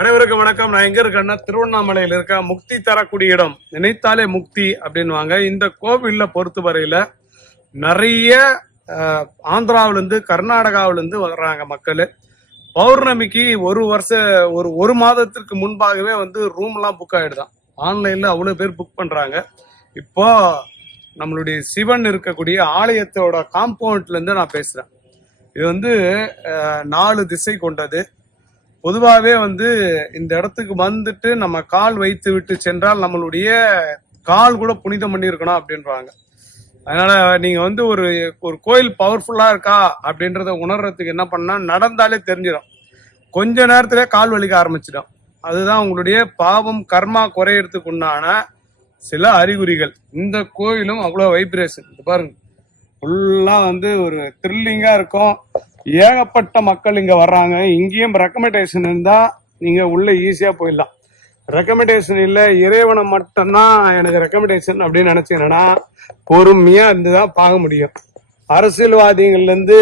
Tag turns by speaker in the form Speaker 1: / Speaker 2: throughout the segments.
Speaker 1: அனைவருக்கும் வணக்கம். நான் எங்க இருக்கேன்னா திருவண்ணாமலையில் இருக்க முக்தி தரக்கூடிய இடம். நினைத்தாலே முக்தி அப்படின்னுவாங்க. இந்த கோவில்ல பொறுத்தவரையில நிறைய ஆந்திராவிலேருந்து ஆந்திராவிலிருந்து கர்நாடகாவிலிருந்து வர்றாங்க மக்கள். பௌர்ணமிக்கு ஒரு வருஷ ஒரு ஒரு மாதத்திற்கு முன்பாகவே வந்து ரூம்லாம் புக் ஆயிடுதான். ஆன்லைன்ல அவ்வளோ பேர் புக் பண்றாங்க. இப்போ நம்மளுடைய சிவன் இருக்கக்கூடிய ஆலயத்தோட காம்பவுண்ட்ல இருந்து நான் பேசுறேன். இது வந்து நாலு திசை கொண்டது. பொதுவாகவே வந்து இந்த இடத்துக்கு வந்துட்டு நம்ம கால் வைத்து விட்டு சென்றால் நம்மளுடைய கால் கூட புனிதம் பண்ணியிருக்கணும் அப்படின்றாங்க. அதனால நீங்க வந்து ஒரு ஒரு கோயில் பவர்ஃபுல்லா இருக்கா அப்படின்றத உணர்றதுக்கு என்ன பண்ணா நடந்தாலே தெரிஞ்சிடும். கொஞ்ச நேரத்திலே கால் வலிக்க ஆரம்பிச்சிடும். அதுதான் உங்களுடைய பாவம் கர்மா குறையறதுக்கு உண்டான சில அறிகுறிகள். இந்த கோயிலும் அவ்வளோ வைப்ரேஷன் இது பாருங்க. ஃபுல்லா வந்து ஒரு த்ரில்லிங்கா இருக்கும். ஏகப்பட்ட மக்கள் இங்க வர்றாங்க. இங்கேயும் ரெக்கமெண்டேஷன் இருந்தா நீங்க உள்ள ஈஸியா போயிடலாம். ரெக்கமெண்டேஷன் இல்ல இறைவனை மட்டும்தான் எனக்கு ரெக்கமெண்டேஷன் அப்படின்னு நினைச்சீங்கன்னா பொறுமையா இருந்துதான் பார்க்க முடியும். அரசியல்வாதிகள்ல இருந்து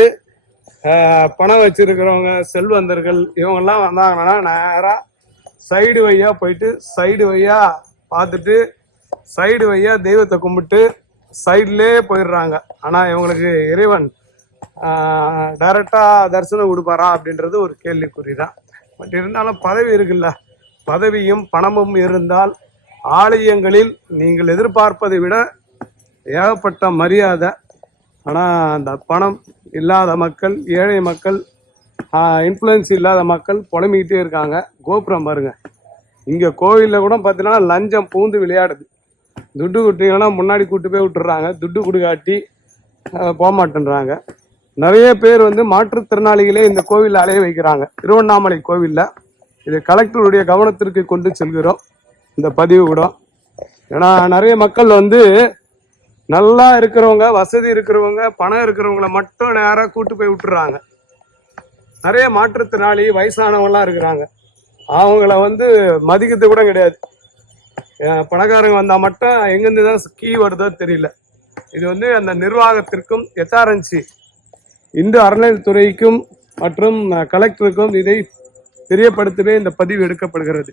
Speaker 1: பணம் வச்சிருக்கிறவங்க செல்வந்தர்கள் இவங்கெல்லாம் வந்தாங்கன்னா நேரா சைடு வழியாக போயிட்டு சைடு வழியாக பார்த்துட்டு சைடு வழியாக தெய்வத்தை கும்பிட்டு சைட்லேயே போயிடுறாங்க. ஆனால் இவங்களுக்கு இறைவன் டைரெக்டாக தரிசனம் கொடுப்பாரா அப்படின்றது ஒரு கேள்விக்குறி தான் பட் இருந்தாலும் பதவி இருக்குல்ல. பதவியும் பணமும் இருந்தால் ஆலயங்களில் நீங்கள் எதிர்பார்ப்பதை விட ஏகப்பட்ட மரியாதை. ஆனால் அந்த பணம் இல்லாத மக்கள் ஏழை மக்கள் இன்ஃப்ளூயன்ஸ் இல்லாத மக்கள் புலம்பிக்கிட்டே இருக்காங்க. கோபுரம் பாருங்கள் இங்கே கோவிலில் கூட பார்த்தீங்கன்னா லஞ்சம் பூந்து விளையாடுது. துட்டு கொடுத்தீங்கன்னா முன்னாடி கூட்டு போய் விட்டுறாங்க. துட்டு கொடுக்காட்டி போகமாட்டேன்றாங்க. போக நிறைய பேர் வந்து மாற்றுத்திறனாளிகளே இந்த கோவிலில் அலைய வைக்கிறாங்க. திருவண்ணாமலை கோவிலில். இது கலெக்டருடைய கவனத்திற்கு கொண்டு செல்கிறோம். இந்த பதிவு கூட. ஏன்னா நிறைய மக்கள் வந்து நல்லா இருக்கிறவங்க வசதி இருக்கிறவங்க பணம் இருக்கிறவங்கள மட்டும் நேராக கூட்டு போய் விட்டுறாங்க. நிறைய மாற்றுத்திறனாளி வயசானவங்களாம் இருக்கிறாங்க. அவங்கள வந்து மதிக்கிறது கூட கிடையாது. பணக்காரங்க வந்தால் மட்டும் எங்கேருந்து தான் கீ வருதோ தெரியல. இது வந்து அந்த நிர்வாகத்திற்கும் எஸ்ஆர்என்சி இந்து அறநிலையத்துறைக்கும் மற்றும் கலெக்டருக்கும் இதை தெரியப்படுத்தவே இந்த பதிவு எடுக்கப்படுகிறது.